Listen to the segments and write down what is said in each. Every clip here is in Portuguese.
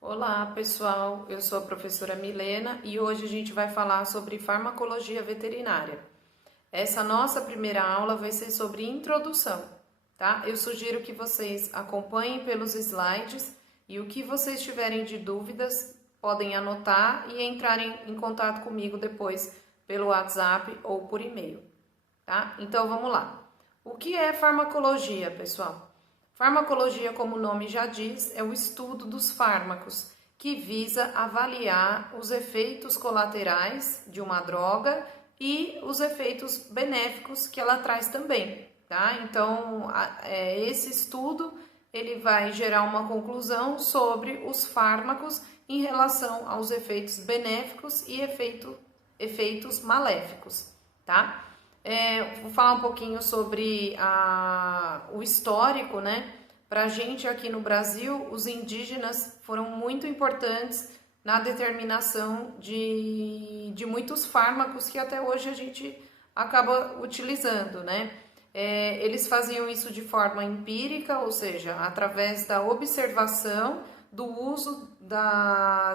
Olá, pessoal. Eu sou a professora Milena e hoje a gente vai falar sobre farmacologia veterinária. Essa nossa primeira aula vai ser sobre introdução, tá? Eu sugiro que vocês acompanhem pelos slides e o que vocês tiverem de dúvidas podem anotar e entrarem em contato comigo depois pelo WhatsApp ou por e-mail, tá? Então vamos lá. O que é farmacologia, pessoal? Farmacologia, como o nome já diz, é o estudo dos fármacos, que visa avaliar os efeitos colaterais de uma droga e os efeitos benéficos que ela traz também, tá? Então, esse estudo ele vai gerar uma conclusão sobre os fármacos em relação aos efeitos benéficos e efeitos maléficos, tá? Vou falar um pouquinho sobre o histórico, né? Para a gente aqui no Brasil, os indígenas foram muito importantes na determinação de muitos fármacos que até hoje a gente acaba utilizando, né? Eles faziam isso de forma empírica, ou seja, através da observação do uso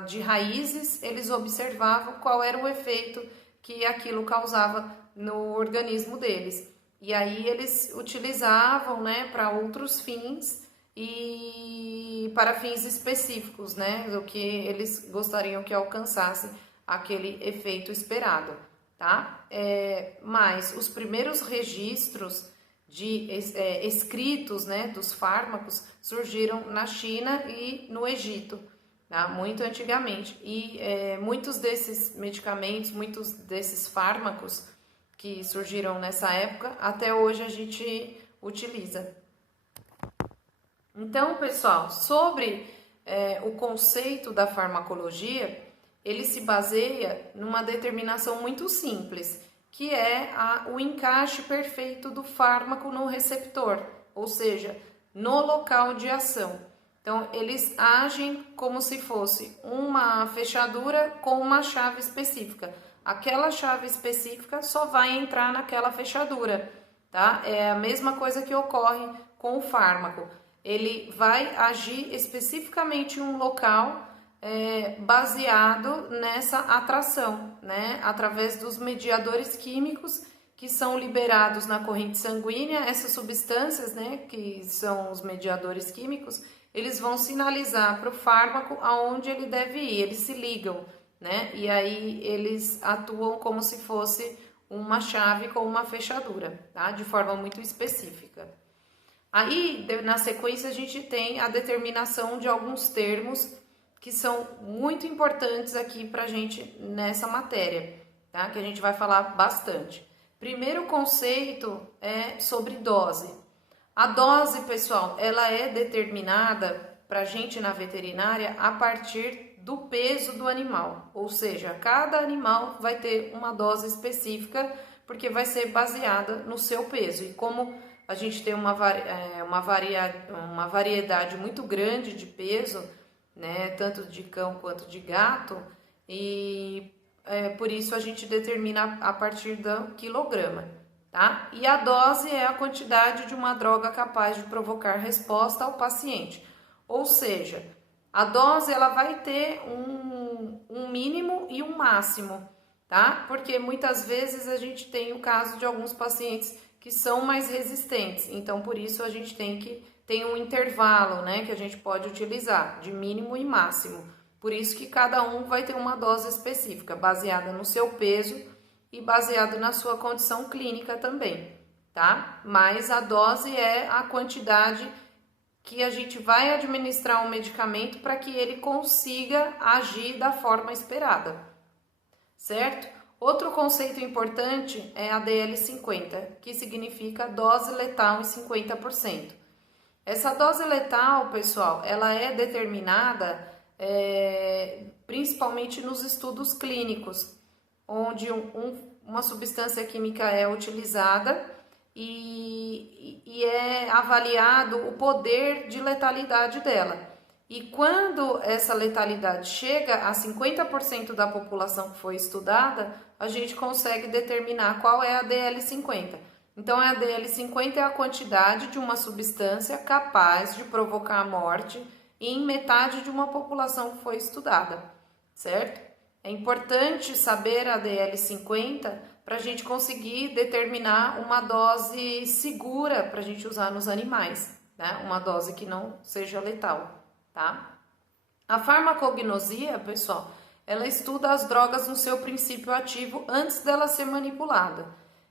de raízes, eles observavam qual era o efeito que aquilo causava no organismo deles. E aí eles utilizavam, né, para outros fins e para fins específicos, né, do que eles gostariam que alcançasse aquele efeito esperado, tá? Mas os primeiros registros escritos, né, dos fármacos surgiram na China e no Egito, tá? Muito antigamente. E muitos desses medicamentos, muitos desses fármacos que surgiram nessa época, até hoje a gente utiliza. Então, pessoal, sobre o conceito da farmacologia, ele se baseia numa determinação muito simples, que é o encaixe perfeito do fármaco no receptor, ou seja, no local de ação. Então, eles agem como se fosse uma fechadura com uma chave específica. Aquela chave específica só vai entrar naquela fechadura, tá? É a mesma coisa que ocorre com o fármaco. Ele vai agir especificamente em um local baseado nessa atração, né? Através dos mediadores químicos que são liberados na corrente sanguínea. Essas substâncias, né, que são os mediadores químicos, eles vão sinalizar para o fármaco aonde ele deve ir, eles se ligam, né? E aí eles atuam como se fosse uma chave com uma fechadura, tá? De forma muito específica. Aí, na sequência, a gente tem a determinação de alguns termos que são muito importantes aqui pra gente nessa matéria, tá? Que a gente vai falar bastante. Primeiro conceito é sobre dose. A dose, pessoal, ela é determinada pra gente na veterinária a partir do peso do animal, ou seja, cada animal vai ter uma dose específica porque vai ser baseada no seu peso. E como a gente tem uma variedade muito grande de peso, né, tanto de cão quanto de gato, e por isso a gente determina a partir do quilograma, tá? E a dose é a quantidade de uma droga capaz de provocar resposta ao paciente, ou seja, a dose ela vai ter um mínimo e um máximo, tá? Porque muitas vezes a gente tem o caso de alguns pacientes que são mais resistentes, então por isso a gente tem um intervalo, né, que a gente pode utilizar de mínimo e máximo. Por isso que cada um vai ter uma dose específica, baseada no seu peso e baseado na sua condição clínica também, tá? Mas a dose é a quantidade que a gente vai administrar um medicamento para que ele consiga agir da forma esperada, certo? Outro conceito importante é a DL50, que significa dose letal em 50%. Essa dose letal, pessoal, ela é determinada principalmente nos estudos clínicos, onde uma substância química é utilizada e é avaliado o poder de letalidade dela. E quando essa letalidade chega a 50% da população que foi estudada, a gente consegue determinar qual é a DL50. Então, a DL50 é a quantidade de uma substância capaz de provocar a morte em metade de uma população que foi estudada, certo? É importante saber a DL50 para a gente conseguir determinar uma dose segura para a gente usar nos animais, né? Uma dose que não seja letal, tá? A farmacognosia, pessoal, ela estuda as drogas no seu princípio ativo antes dela ser manipulada.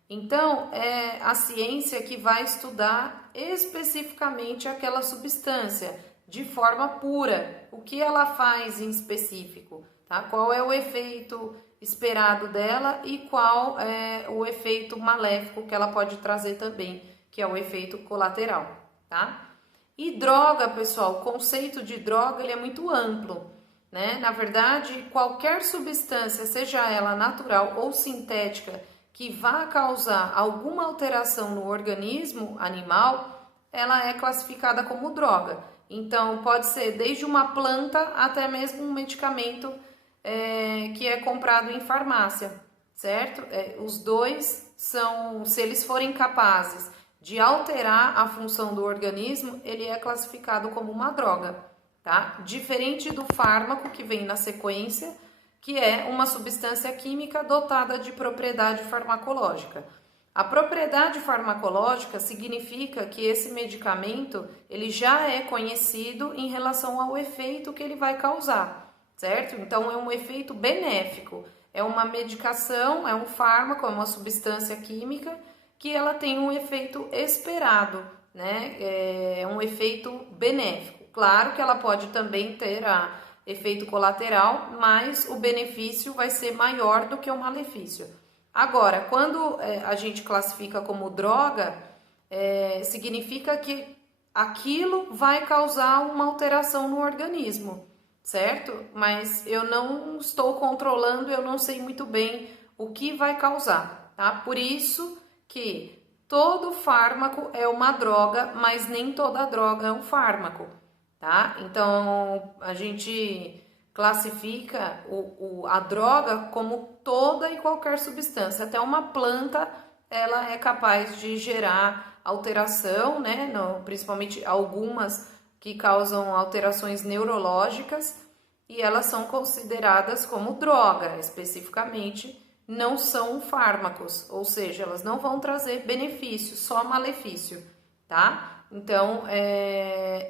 Então, é a ciência que vai estudar especificamente aquela substância de forma pura. O que ela faz em específico, tá? Qual é o efeito esperado dela e qual é o efeito maléfico que ela pode trazer também, que é o efeito colateral, tá? E droga, pessoal, o conceito de droga ele é muito amplo, né? Na verdade, qualquer substância, seja ela natural ou sintética, que vá causar alguma alteração no organismo animal, ela é classificada como droga. Então, pode ser desde uma planta até mesmo um medicamento que é comprado em farmácia, certo? Os dois são, se eles forem capazes de alterar a função do organismo, ele é classificado como uma droga, tá? Diferente do fármaco que vem na sequência, que é uma substância química dotada de propriedade farmacológica. A propriedade farmacológica significa que esse medicamento ele já é conhecido em relação ao efeito que ele vai causar, certo? Então é um efeito benéfico, é uma medicação, é um fármaco, é uma substância química que ela tem um efeito esperado, né? É um efeito benéfico. Claro que ela pode também ter efeito colateral, mas o benefício vai ser maior do que o malefício. Agora, quando a gente classifica como droga, significa que aquilo vai causar uma alteração no organismo, certo? Mas eu não estou controlando, eu não sei muito bem o que vai causar, tá? Por isso que todo fármaco é uma droga, mas nem toda droga é um fármaco, tá? Então, a gente classifica a droga como toda e qualquer substância. Até uma planta, ela é capaz de gerar alteração, né? Principalmente algumas que causam alterações neurológicas e elas são consideradas como droga, especificamente. Não são fármacos, ou seja, elas não vão trazer benefício, só malefício, tá? Então,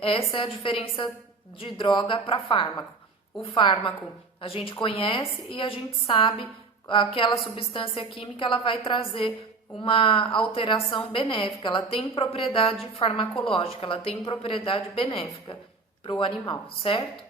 essa é a diferença de droga para fármaco. O fármaco a gente conhece e a gente sabe aquela substância química ela vai trazer uma alteração benéfica, ela tem propriedade farmacológica, ela tem propriedade benéfica para o animal, certo?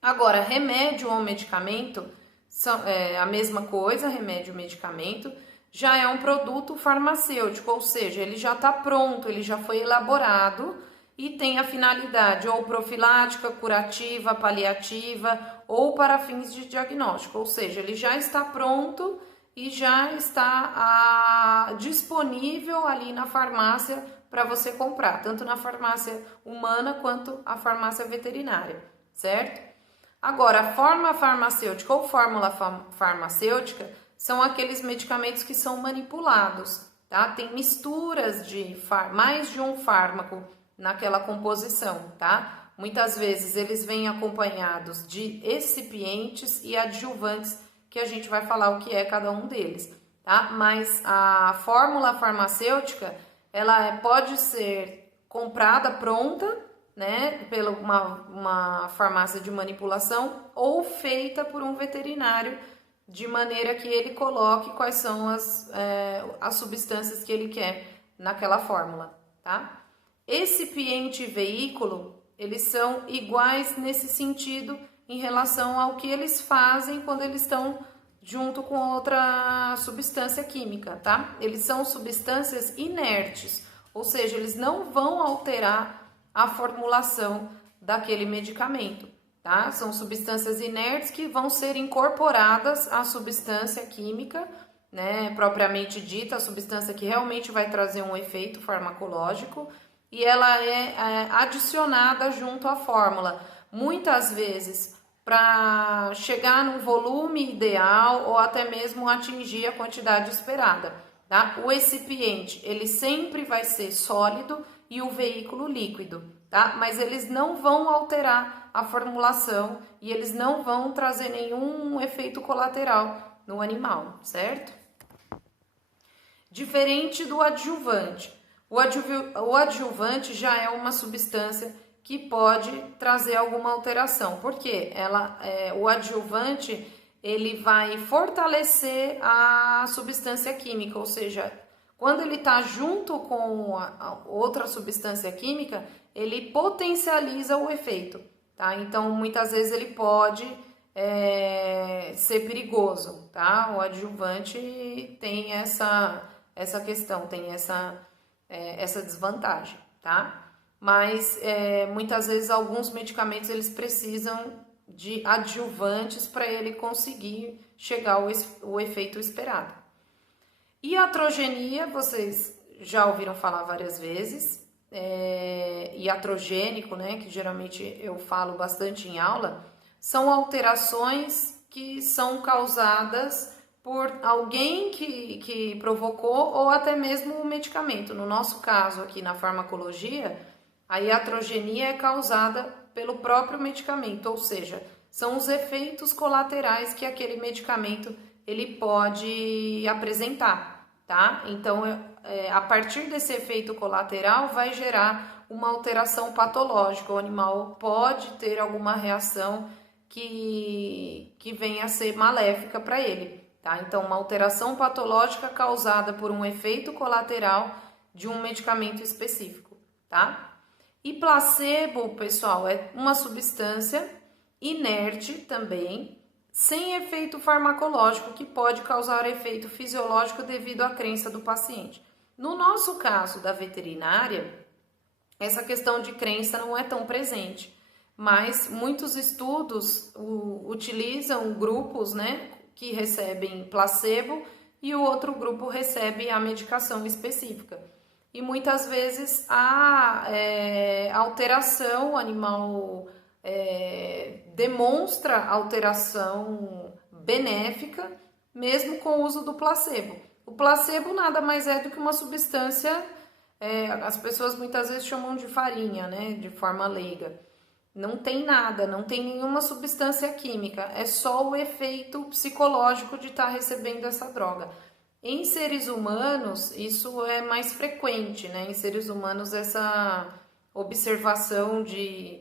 Agora, remédio ou medicamento são a mesma coisa, remédio e medicamento, já é um produto farmacêutico, ou seja, ele já está pronto, ele já foi elaborado e tem a finalidade ou profilática, curativa, paliativa ou para fins de diagnóstico, ou seja, ele já está pronto e já está disponível ali na farmácia para você comprar, tanto na farmácia humana quanto a farmácia veterinária, certo? Agora, a forma farmacêutica ou fórmula farmacêutica são aqueles medicamentos que são manipulados, tá? Tem misturas de mais de um fármaco naquela composição, tá? Muitas vezes eles vêm acompanhados de excipientes e adjuvantes, que a gente vai falar o que é cada um deles, tá? Mas a fórmula farmacêutica, ela pode ser comprada pronta, né, pela uma farmácia de manipulação ou feita por um veterinário de maneira que ele coloque quais são as substâncias que ele quer naquela fórmula, tá? Excipiente e veículo, eles são iguais nesse sentido em relação ao que eles fazem quando eles estão junto com outra substância química, tá? Eles são substâncias inertes, ou seja, eles não vão alterar a formulação daquele medicamento, tá? São substâncias inertes que vão ser incorporadas à substância química, né, propriamente dita, a substância que realmente vai trazer um efeito farmacológico, e ela é adicionada junto à fórmula, muitas vezes para chegar num volume ideal ou até mesmo atingir a quantidade esperada, tá? O excipiente, ele sempre vai ser sólido e o veículo líquido, tá? Mas eles não vão alterar a formulação e eles não vão trazer nenhum efeito colateral no animal, certo? Diferente do adjuvante. O adjuvante já é uma substância que pode trazer alguma alteração, porque o adjuvante ele vai fortalecer a substância química, ou seja, quando ele está junto com a outra substância química, ele potencializa o efeito, tá? Então, muitas vezes ele pode ser perigoso, tá? O adjuvante tem essa questão, tem essa desvantagem, tá? Mas muitas vezes alguns medicamentos eles precisam de adjuvantes para ele conseguir chegar ao efeito esperado. Iatrogenia, vocês já ouviram falar várias vezes, iatrogênico, né, que geralmente eu falo bastante em aula, são alterações que são causadas por alguém que provocou ou até mesmo o medicamento. No nosso caso aqui na farmacologia, a iatrogenia é causada pelo próprio medicamento, ou seja, são os efeitos colaterais que aquele medicamento ele pode apresentar, tá? Então, a partir desse efeito colateral vai gerar uma alteração patológica. O animal pode ter alguma reação que venha a ser maléfica para ele, tá? Então, uma alteração patológica causada por um efeito colateral de um medicamento específico, tá? E placebo, pessoal, é uma substância inerte também, sem efeito farmacológico, que pode causar efeito fisiológico devido à crença do paciente. No nosso caso da veterinária, essa questão de crença não é tão presente, mas muitos estudos utilizam grupos, né, que recebem placebo e o outro grupo recebe a medicação específica. E muitas vezes a alteração, o animal demonstra alteração benéfica, mesmo com o uso do placebo. O placebo nada mais é do que uma substância, as pessoas muitas vezes chamam de farinha, né, de forma leiga. Não tem nada, não tem nenhuma substância química, é só o efeito psicológico de estar recebendo essa droga. Em seres humanos, isso é mais frequente, né? Em seres humanos, essa observação de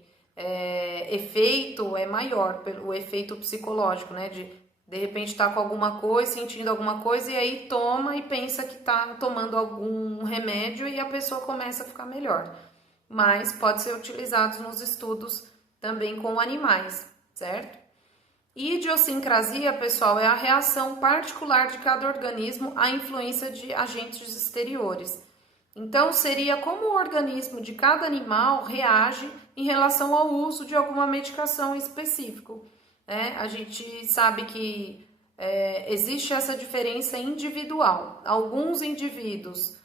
efeito é maior, o efeito psicológico, né? De repente tá com alguma coisa, sentindo alguma coisa, e aí toma e pensa que tá tomando algum remédio e a pessoa começa a ficar melhor. Mas pode ser utilizado nos estudos também com animais, certo? Idiosincrasia, pessoal, é a reação particular de cada organismo à influência de agentes exteriores. Então, seria como o organismo de cada animal reage em relação ao uso de alguma medicação específica. A gente sabe que existe essa diferença individual. Alguns indivíduos,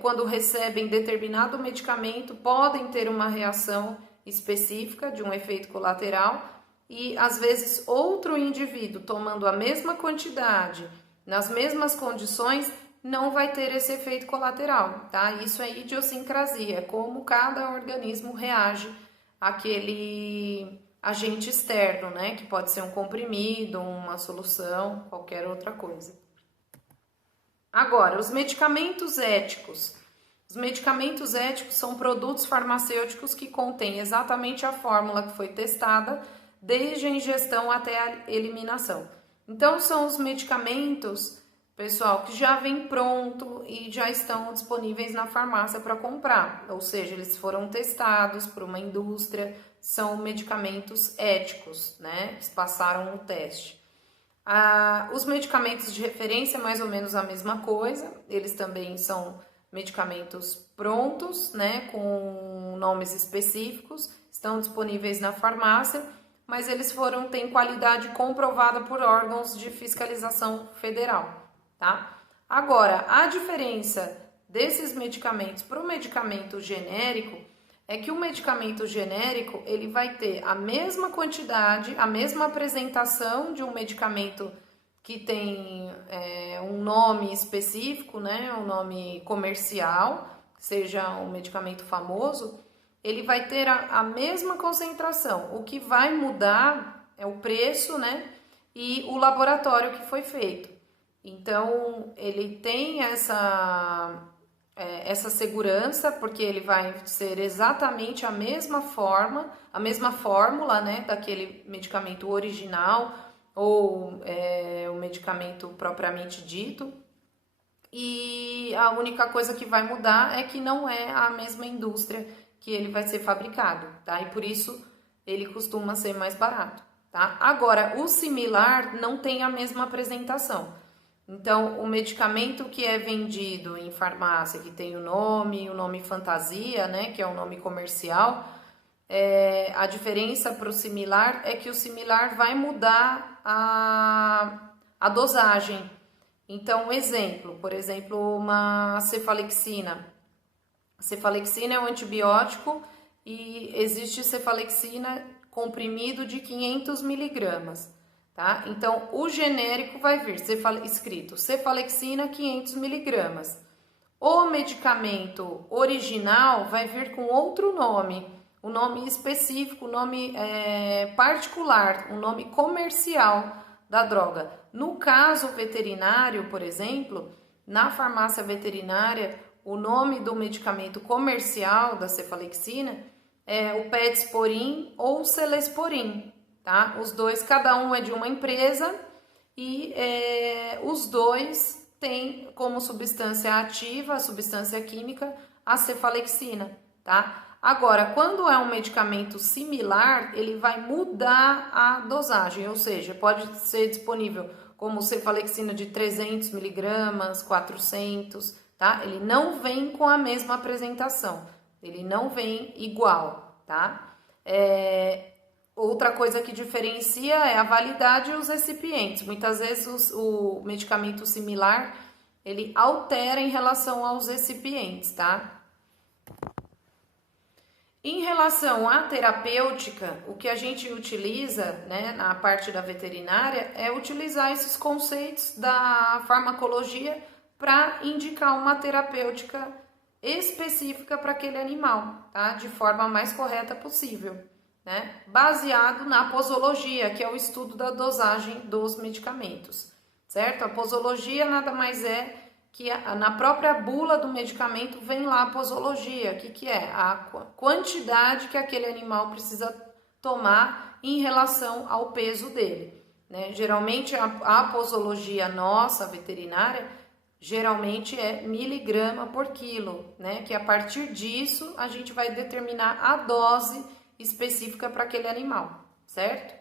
quando recebem determinado medicamento, podem ter uma reação específica de um efeito colateral, e às vezes outro indivíduo tomando a mesma quantidade, nas mesmas condições, não vai ter esse efeito colateral, tá? Isso é idiosincrasia, como cada organismo reage àquele agente externo, né? Que pode ser um comprimido, uma solução, qualquer outra coisa. Agora, os medicamentos éticos. Os medicamentos éticos são produtos farmacêuticos que contêm exatamente a fórmula que foi testada, desde a ingestão até a eliminação. Então, são os medicamentos, pessoal, que já vem pronto e já estão disponíveis na farmácia para comprar. Ou seja, eles foram testados por uma indústria, são medicamentos éticos, né? Eles passaram o teste. Os medicamentos de referência é mais ou menos a mesma coisa, eles também são medicamentos prontos, né? Com nomes específicos, estão disponíveis na farmácia, mas eles têm qualidade comprovada por órgãos de fiscalização federal, tá? Agora, a diferença desses medicamentos para o medicamento genérico é que o medicamento genérico, ele vai ter a mesma quantidade, a mesma apresentação de um medicamento que tem um nome específico, né? Um nome comercial, seja um medicamento famoso, ele vai ter a mesma concentração. O que vai mudar é o preço, né? E o laboratório que foi feito. Então, ele tem essa segurança, porque ele vai ser exatamente a mesma forma, a mesma fórmula, né, daquele medicamento original ou o medicamento propriamente dito. E a única coisa que vai mudar é que não é a mesma indústria que ele vai ser fabricado, tá? E por isso ele costuma ser mais barato, tá? Agora, o similar não tem a mesma apresentação. Então, o medicamento que é vendido em farmácia, que tem o nome fantasia, né, que é o nome comercial, a diferença para o similar é que o similar vai mudar a dosagem. Então, por exemplo, uma cefalexina. A cefalexina é um antibiótico e existe cefalexina comprimido de 500 miligramas. Tá? Então, o genérico vai vir escrito cefalexina 500 miligramas. O medicamento original vai vir com outro nome, um nome específico, um nome particular, um nome comercial da droga. No caso veterinário, por exemplo, na farmácia veterinária, o nome do medicamento comercial da cefalexina é o Pediasporin ou Celesporin. Tá? Os dois, cada um é de uma empresa e os dois têm como substância ativa, a substância química, a cefalexina, tá? Agora, quando é um medicamento similar, ele vai mudar a dosagem, ou seja, pode ser disponível como cefalexina de 300 miligramas, 400, tá? Ele não vem com a mesma apresentação, ele não vem igual, tá? Outra coisa que diferencia é a validade e os recipientes. Muitas vezes o medicamento similar, ele altera em relação aos recipientes, tá? Em relação à terapêutica, o que a gente utiliza, né, na parte da veterinária, é utilizar esses conceitos da farmacologia para indicar uma terapêutica específica para aquele animal, tá? De forma mais correta possível. Né? Baseado na posologia, que é o estudo da dosagem dos medicamentos, certo? A posologia nada mais é que na própria bula do medicamento vem lá a posologia, que é a quantidade que aquele animal precisa tomar em relação ao peso dele, né? Geralmente a posologia nossa, veterinária, geralmente é miligrama por quilo, né? Que a partir disso a gente vai determinar a dose específica para aquele animal, certo?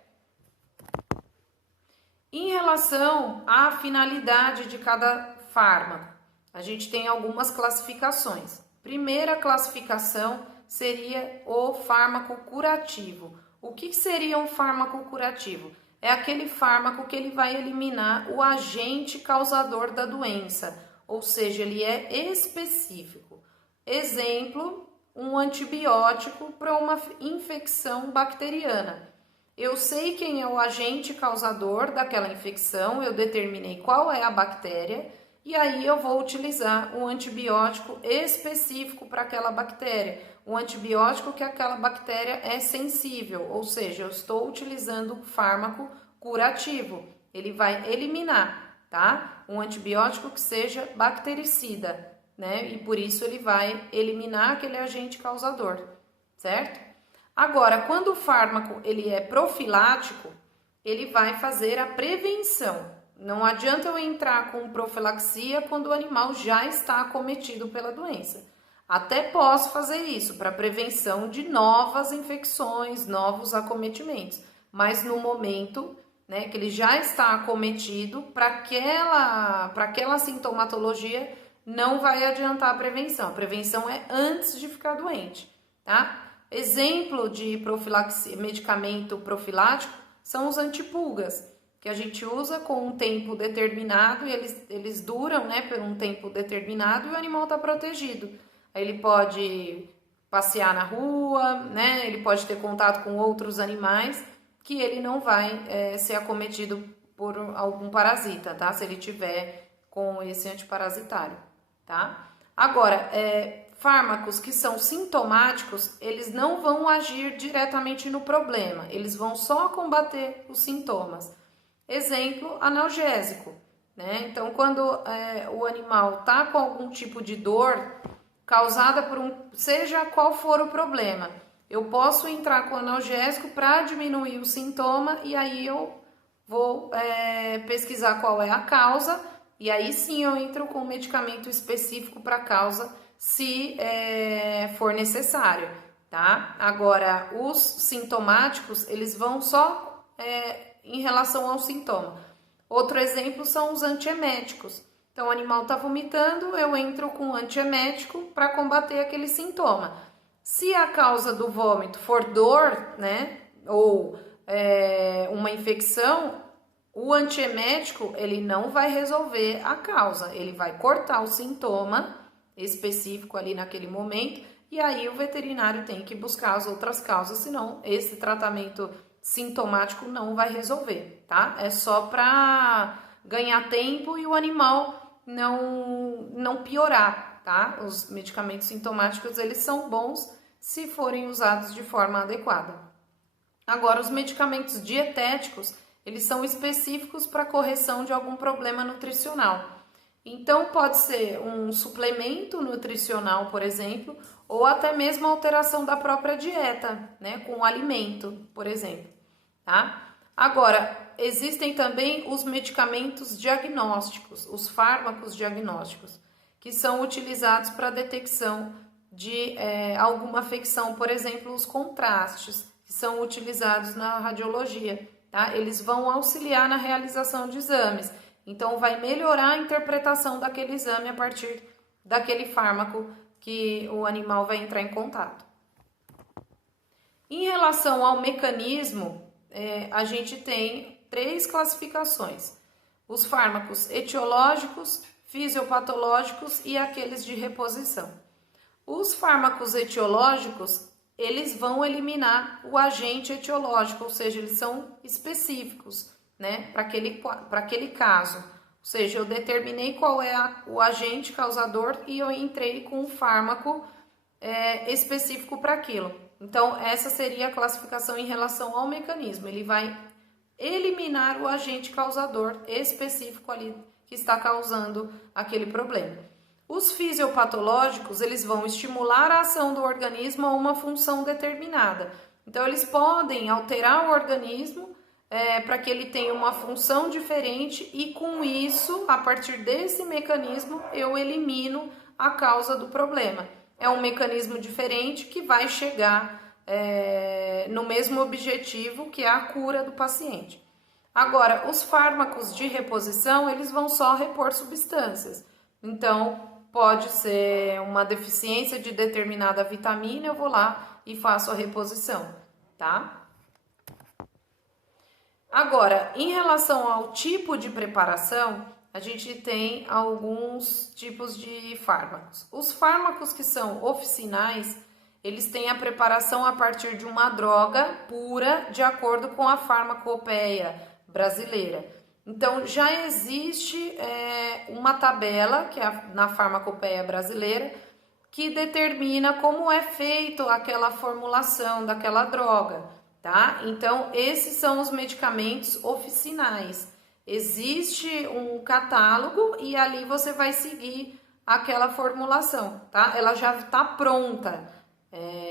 Em relação à finalidade de cada fármaco, a gente tem algumas classificações. Primeira classificação seria o fármaco curativo. O que seria um fármaco curativo? É aquele fármaco que ele vai eliminar o agente causador da doença, ou seja, ele é específico. Exemplo, um antibiótico para uma infecção bacteriana. Eu sei quem é o agente causador daquela infecção, eu determinei qual é a bactéria e aí eu vou utilizar um antibiótico específico para aquela bactéria, um antibiótico que aquela bactéria é sensível, ou seja, eu estou utilizando um fármaco curativo, ele vai eliminar, tá? Um antibiótico que seja bactericida, né? E por isso ele vai eliminar aquele agente causador, certo? Agora, quando o fármaco ele é profilático, ele vai fazer a prevenção. Não adianta eu entrar com profilaxia quando o animal já está acometido pela doença. Até posso fazer isso para prevenção de novas infecções, novos acometimentos, mas no momento, né, que ele já está acometido, para aquela sintomatologia, não vai adiantar a prevenção. A prevenção é antes de ficar doente, tá? Exemplo de profilaxia, medicamento profilático são os antipulgas, que a gente usa com um tempo determinado e eles duram, né, por um tempo determinado e o animal está protegido. Aí ele pode passear na rua, né, ele pode ter contato com outros animais que ele não vai ser acometido por algum parasita, tá? Se ele tiver com esse antiparasitário, tá? Agora, fármacos que são sintomáticos, eles não vão agir diretamente no problema, eles vão só combater os sintomas. Exemplo, analgésico, né? Então, quando o animal está com algum tipo de dor causada por seja qual for o problema, eu posso entrar com analgésico para diminuir o sintoma e aí eu vou pesquisar qual é a causa e aí sim eu entro com um medicamento específico para a causa se for necessário, tá? Agora, os sintomáticos, eles vão só em relação ao sintoma. Outro exemplo são os antieméticos. Então, o animal está vomitando, eu entro com antiemético para combater aquele sintoma. Se a causa do vômito for dor, né, ou uma infecção, o antiemético, ele não vai resolver a causa, ele vai cortar o sintoma específico ali naquele momento, e aí o veterinário tem que buscar as outras causas, senão esse tratamento sintomático não vai resolver, tá? É só para ganhar tempo e o animal não piorar, tá? Os medicamentos sintomáticos, eles são bons se forem usados de forma adequada. Agora, os medicamentos dietéticos, eles são específicos para correção de algum problema nutricional. Então, pode ser um suplemento nutricional, por exemplo, ou até mesmo alteração da própria dieta, né, com o alimento, por exemplo, tá? Agora, existem também os medicamentos diagnósticos, os fármacos diagnósticos, que são utilizados para detecção de alguma afecção, por exemplo, os contrastes, que são utilizados na radiologia, tá? Eles vão auxiliar na realização de exames. Então, vai melhorar a interpretação daquele exame a partir daquele fármaco que o animal vai entrar em contato. Em relação ao mecanismo, a gente tem 3 classificações: os fármacos etiológicos, fisiopatológicos e aqueles de reposição. Os fármacos etiológicos, eles vão eliminar o agente etiológico, ou seja, eles são específicos, né, para aquele caso. Ou seja, eu determinei qual é o agente causador e eu entrei com um fármaco específico para aquilo. Então, essa seria a classificação em relação ao mecanismo. Ele vai eliminar o agente causador específico ali que está causando aquele problema. Os fisiopatológicos, eles vão estimular a ação do organismo a uma função determinada. Então, eles podem alterar o organismo para que ele tenha uma função diferente e com isso, a partir desse mecanismo, eu elimino a causa do problema. É um mecanismo diferente que vai chegar no mesmo objetivo, que é a cura do paciente. Agora, os fármacos de reposição, eles vão só repor substâncias. Então, pode ser uma deficiência de determinada vitamina, eu vou lá e faço a reposição, tá? Agora, em relação ao tipo de preparação, a gente tem alguns tipos de fármacos. Os fármacos que são oficinais, eles têm a preparação a partir de uma droga pura, de acordo com a farmacopeia brasileira. Então, já existe uma tabela, que é na farmacopeia brasileira, que determina como é feito aquela formulação daquela droga, tá? Então, esses são os medicamentos oficinais. Existe um catálogo e ali você vai seguir aquela formulação, tá? Ela já está pronta.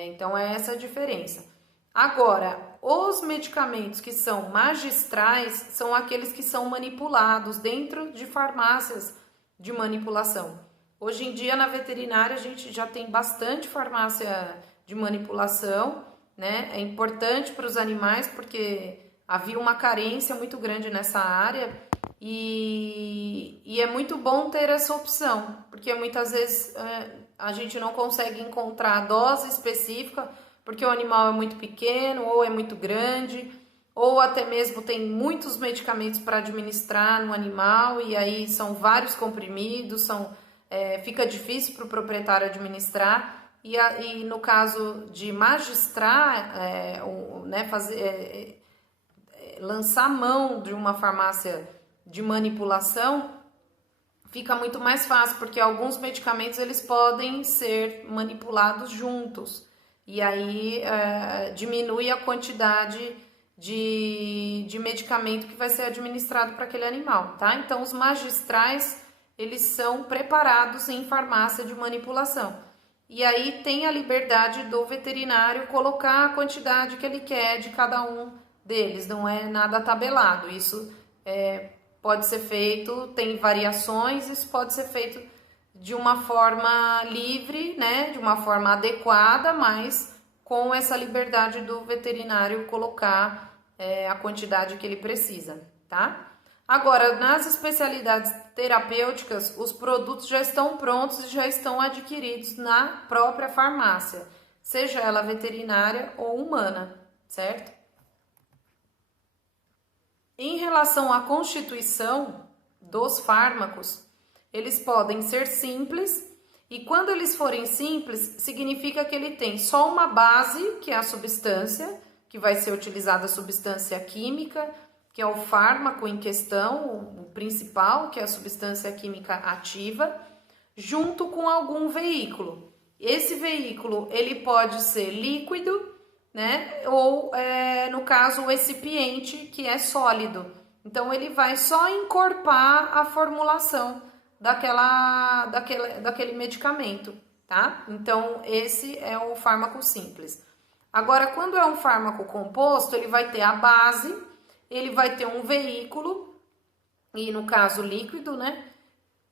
Então, é essa a diferença. Agora, os medicamentos que são magistrais são aqueles que são manipulados dentro de farmácias de manipulação. Hoje em dia, na veterinária, a gente já tem bastante farmácia de manipulação, né? É importante para os animais porque havia uma carência muito grande nessa área e é muito bom ter essa opção, porque muitas vezes a gente não consegue encontrar a dose específica porque o animal é muito pequeno ou é muito grande, ou até mesmo tem muitos medicamentos para administrar no animal e aí são vários comprimidos, fica difícil para o proprietário administrar. E no caso de magistrar, lançar mão de uma farmácia de manipulação, fica muito mais fácil, porque alguns medicamentos eles podem ser manipulados juntos, e aí diminui a quantidade de medicamento que vai ser administrado para aquele animal, tá? Então, os magistrais, eles são preparados em farmácia de manipulação. E aí tem a liberdade do veterinário colocar a quantidade que ele quer de cada um deles, não é nada tabelado. Isso pode ser feito, tem variações, isso pode ser feito de uma forma livre, né, de uma forma adequada, mas com essa liberdade do veterinário colocar a quantidade que ele precisa, tá? Agora, nas especialidades terapêuticas, os produtos já estão prontos e já estão adquiridos na própria farmácia, seja ela veterinária ou humana, certo? Em relação à constituição dos fármacos, eles podem ser simples, e quando eles forem simples, significa que ele tem só uma base, que é a substância, que vai ser utilizada a substância química, que é o fármaco em questão, o principal, que é a substância química ativa, junto com algum veículo. Esse veículo, ele pode ser líquido, né? Ou, no caso, o recipiente, que é sólido. Então, ele vai só encorpar a formulação daquele medicamento, tá? Então, esse é o fármaco simples. Agora, quando é um fármaco composto, ele vai ter a base, ele vai ter um veículo, e no caso líquido, né?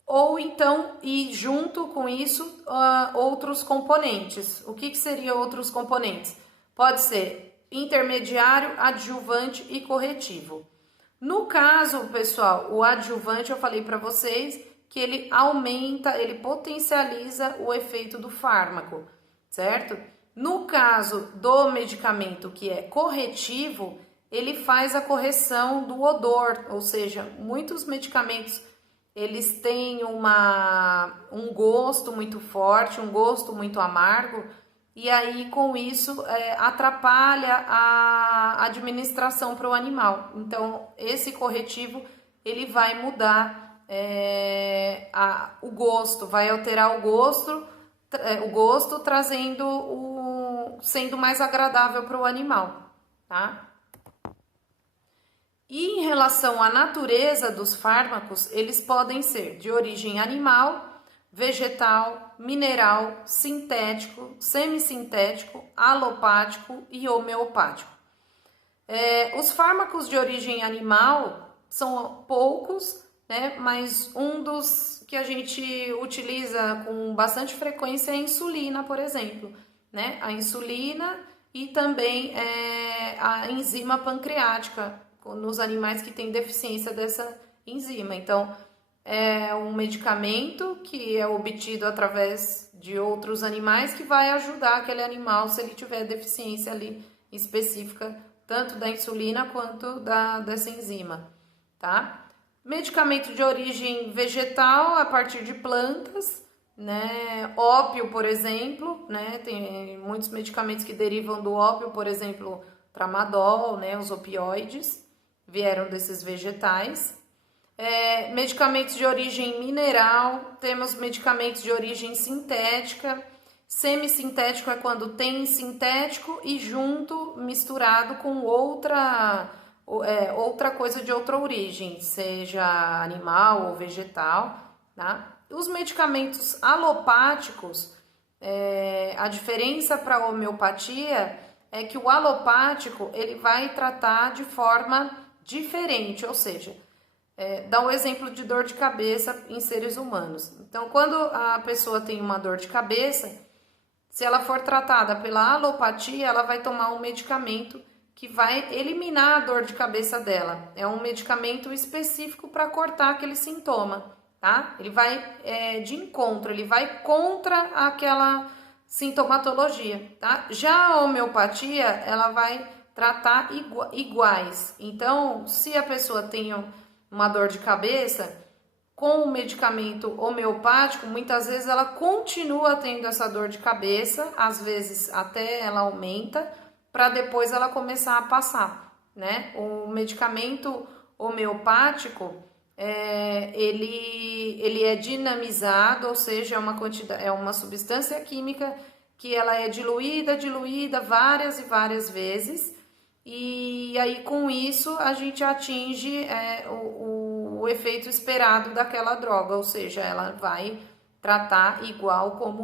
Ou então, e junto com isso, outros componentes. O que seriam outros componentes? Pode ser intermediário, adjuvante e corretivo. No caso, pessoal, o adjuvante, eu falei para vocês que ele aumenta, ele potencializa o efeito do fármaco, certo? No caso do medicamento que é corretivo, ele faz a correção do odor, ou seja, muitos medicamentos eles têm um gosto muito forte, um gosto muito amargo, e aí com isso atrapalha a administração para o animal. Então, esse corretivo ele vai mudar o gosto, vai alterar o gosto trazendo sendo mais agradável para o animal, tá? E em relação à natureza dos fármacos, eles podem ser de origem animal, vegetal, mineral, sintético, semissintético, alopático e homeopático. Os fármacos de origem animal são poucos, né? Mas um dos que a gente utiliza com bastante frequência é a insulina, por exemplo, né? A insulina e também a enzima pancreática nos animais que têm deficiência dessa enzima. Então, é um medicamento que é obtido através de outros animais que vai ajudar aquele animal se ele tiver deficiência ali específica, tanto da insulina quanto dessa enzima, tá? Medicamento de origem vegetal a partir de plantas, né? Ópio, por exemplo, né? Tem muitos medicamentos que derivam do ópio, por exemplo, tramadol, né? Os opioides vieram desses vegetais. Medicamentos de origem mineral, temos medicamentos de origem sintética. Semissintético é quando tem sintético e junto, misturado com outra coisa de outra origem, seja animal ou vegetal, tá? Os medicamentos alopáticos, a diferença para a homeopatia é que o alopático ele vai tratar de forma diferente, ou seja, dá um exemplo de dor de cabeça em seres humanos. Então, quando a pessoa tem uma dor de cabeça, se ela for tratada pela alopatia, ela vai tomar um medicamento que vai eliminar a dor de cabeça dela. É um medicamento específico para cortar aquele sintoma, tá? Ele vai de encontro, ele vai contra aquela sintomatologia, tá? Já a homeopatia, ela vai tratar iguais. Então, se a pessoa tem uma dor de cabeça, com o medicamento homeopático, muitas vezes ela continua tendo essa dor de cabeça, às vezes até ela aumenta, para depois ela começar a passar, né? O medicamento homeopático, ele é dinamizado, ou seja, é uma substância química que ela é diluída várias e várias vezes, e aí com isso a gente atinge o efeito esperado daquela droga, ou seja, ela vai tratar igual como